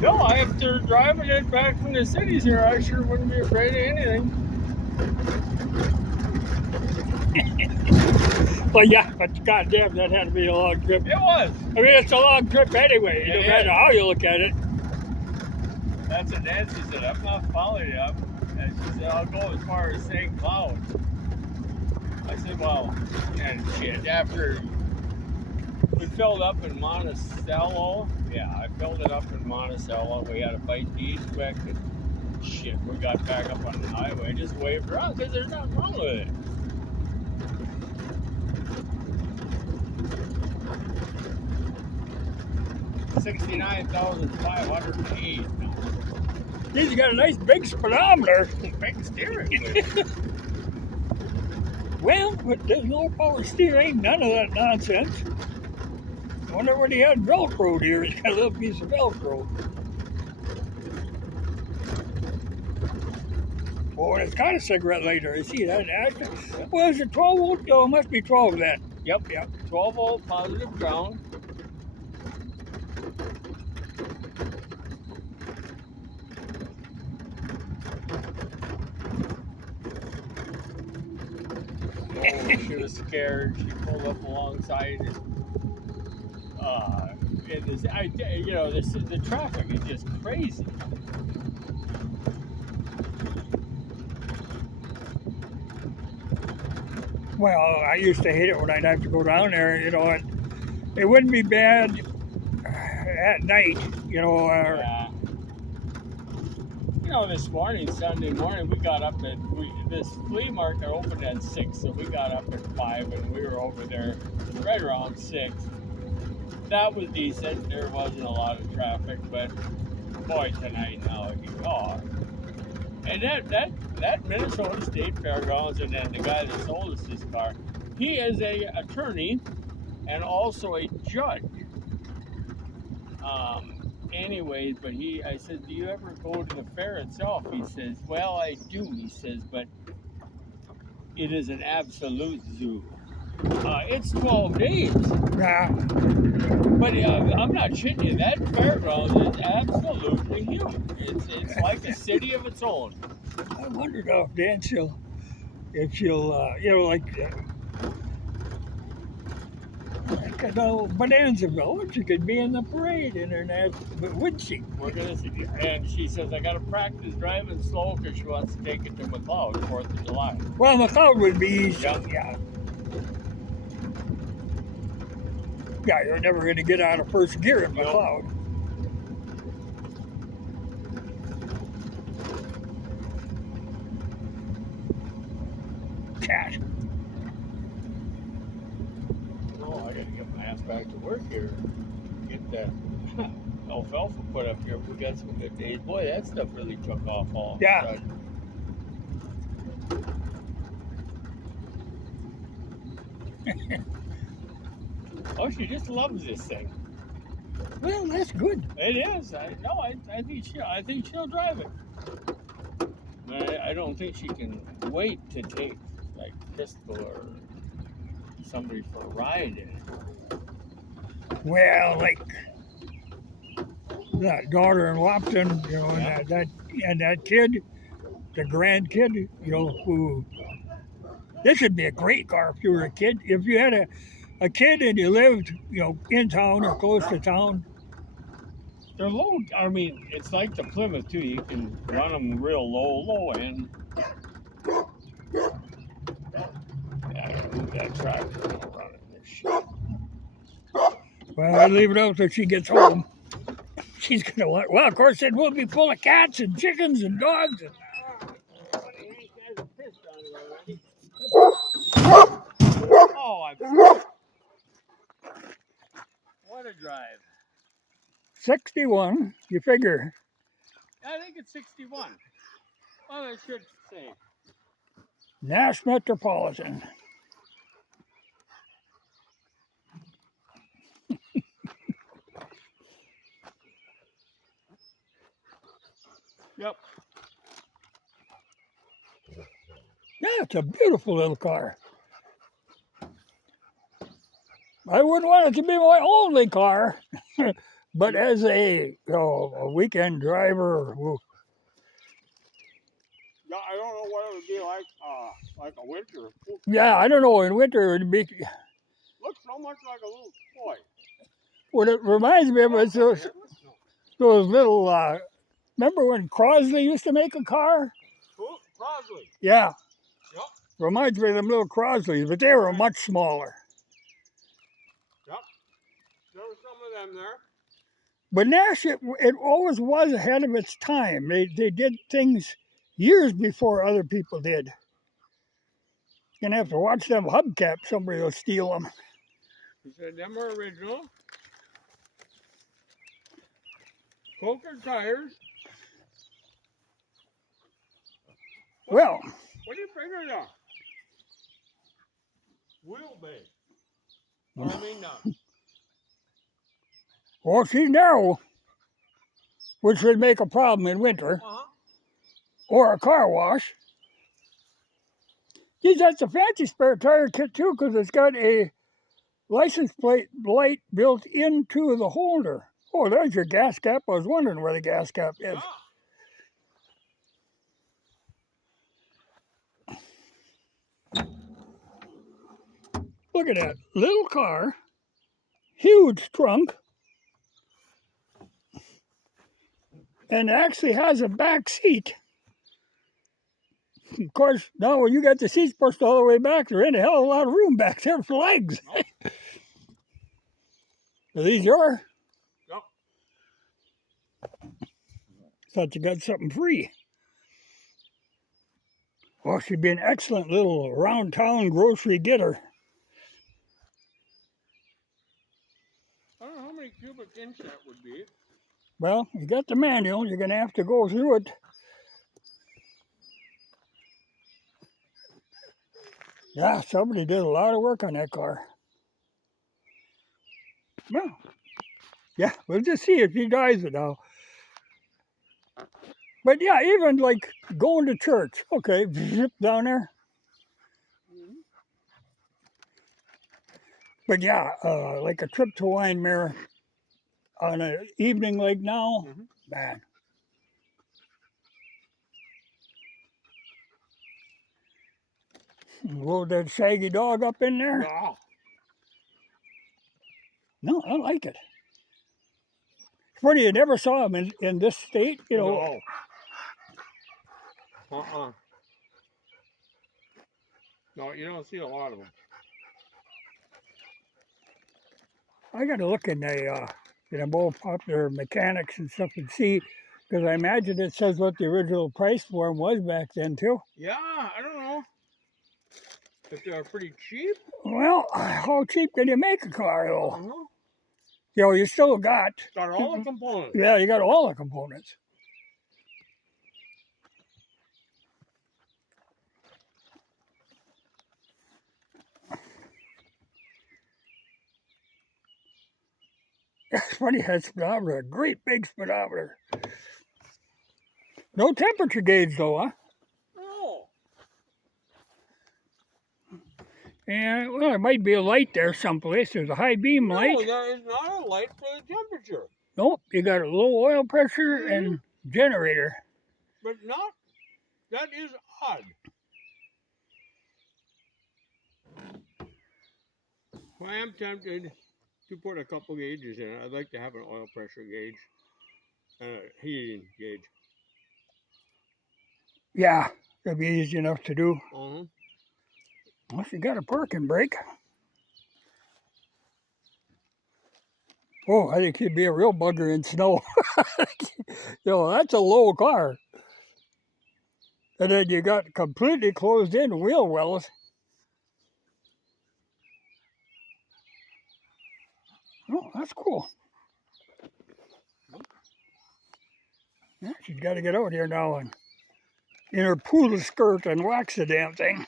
No, after driving it back from the cities here, I sure wouldn't be afraid of anything. Well, yeah, but goddamn, that had to be a long trip. It was. I mean, it's a long trip anyway, no matter how you look at it. That's what Nancy said. I'm not following you. And she said, I'll go as far as St. Cloud. I said, well, and shit, after we filled up in Monticello, yeah, I filled it up in Monticello. We had a bite to eat quick, and shit, we got back up on the highway. Just waved around because there's nothing wrong with it. $69,508. He's got a nice big speedometer. Big steering wheel. Well, but there's no power steering, none of that nonsense. I wonder what he had Velcro here. He's got a little piece of Velcro. Oh, and it's got a cigarette lighter. I see that. Well, is it 12 volt? Oh, it must be 12 then. Yep. 12 volt positive ground. Oh, she was scared. She pulled up alongside. The traffic is just crazy. Well, I used to hate it when I'd have to go down there. You know, it wouldn't be bad at night. You know. Yeah. You know, this morning, Sunday morning, we got up at this flea market opened at 6, so we got up at 5, and we were over there right around 6. That was decent. There wasn't a lot of traffic, but boy, tonight now, and that Minnesota State Fairgrounds, and then the guy that sold us this car, he is a attorney and also a judge. Anyways, but I said, do you ever go to the fair itself? He says, well, I do. He says, but it is an absolute zoo. It's 12 days. Yeah. But I'm not shitting you. That fairground is absolutely huge. It's like a city of its own. I wondered if Dan if she'll you know, like Bonanzaville, she could be in the parade but would she? We're gonna see. And she says, I gotta practice driving slow because she wants to take it to McLeod, 4th of July. Well, McLeod would be easy. Yeah. Yeah, you're never going to get out of first gear at McLeod. Cat. Oh, I got to get my ass back to work here. Get that alfalfa put up here. We got some good days. Boy, that stuff really took off all. Yeah. Oh, she just loves this thing. Well, that's good. It is. I think she'll drive it. I don't think she can wait to take like Crystal or somebody for a ride in it. Well, like that daughter in Lopton, you know, yeah. and that kid, the grandkid, you know, who this would be a great car if you were a kid. If you had a kid and you lived, you know, in town or close to town. They're low. I mean, it's like the Plymouth too. You can run them real low end. Yeah, I gotta move that tractor and run it. This shit. Well, I leave it out till she gets home. She's gonna want. Well, of course, it will be full of cats and chickens and dogs. Oh, what a drive. 61, you figure. I think it's 61. Well, I should say. Nash Metropolitan. Yep. Yeah, it's a beautiful little car. I wouldn't want it to be my only car, But as a weekend driver, Yeah, I don't know what it would be like a winter. yeah, I don't know. In winter, it'd be. Looks so much like a little toy. What it reminds me of is those little. Remember when Crosley used to make a car? Who? Crosley. Yeah. Yep. Reminds me of them little Crosleys, but they were much smaller. Yep. There were some of them there. But Nash, it always was ahead of its time. They did things years before other people did. You're going to have to watch them hubcaps. Somebody will steal them. You said them are original. Coker tires. Well. What do you figure they are? Wheelbase. I mean, Well, she's narrow, which would make a problem in winter, or a car wash. Geez, that's a fancy spare tire kit too, because it's got a license plate light built into the holder. Oh, there's your gas cap. I was wondering where the gas cap is. Look at that little car, huge trunk, and actually has a back seat. Of course, now when you got the seats pushed all the way back, there ain't a hell of a lot of room back there for legs. Are these yours? Yep. Thought you got something free. Well, she'd be an excellent little round-town grocery getter. I don't know how many cubic inch that would be. Well, you got the manual. You're going to have to go through it. Yeah, somebody did a lot of work on that car. Well, yeah, we'll just see if he drives it now. But yeah, even like going to church. Okay, zip down there. But yeah, like a trip to Winemere on an evening like now, man. Load that shaggy dog up in there. Wow. No, I like it. It's funny, you never saw him in this state, you know. No. No, you don't see a lot of them. I got to look in the both popular mechanics and stuff and see, because I imagine it says what the original price for them was back then too. Yeah, I don't know. If they're pretty cheap? Well, how cheap can you make a car though? You know, you still got all the components. Yeah, you got all the components. It's funny, that speedometer, a great big speedometer. No temperature gauge though, huh? No. And, well, there might be a light there someplace. There's a high beam light. No, there is not a light for the temperature. Nope, you got a low oil pressure and generator. But not, that is odd. Well, I am tempted to put a couple gauges in it. I'd like to have an oil pressure gauge and a heating gauge. Yeah, that'd be easy enough to do. Unless you got a parking brake. Oh, I think he'd be a real bugger in snow. You know, that's a low car. And then you got completely closed in wheel wells. Oh, that's cool. Yeah, she's got to get out here now and in her poodle skirt and wax the damn thing.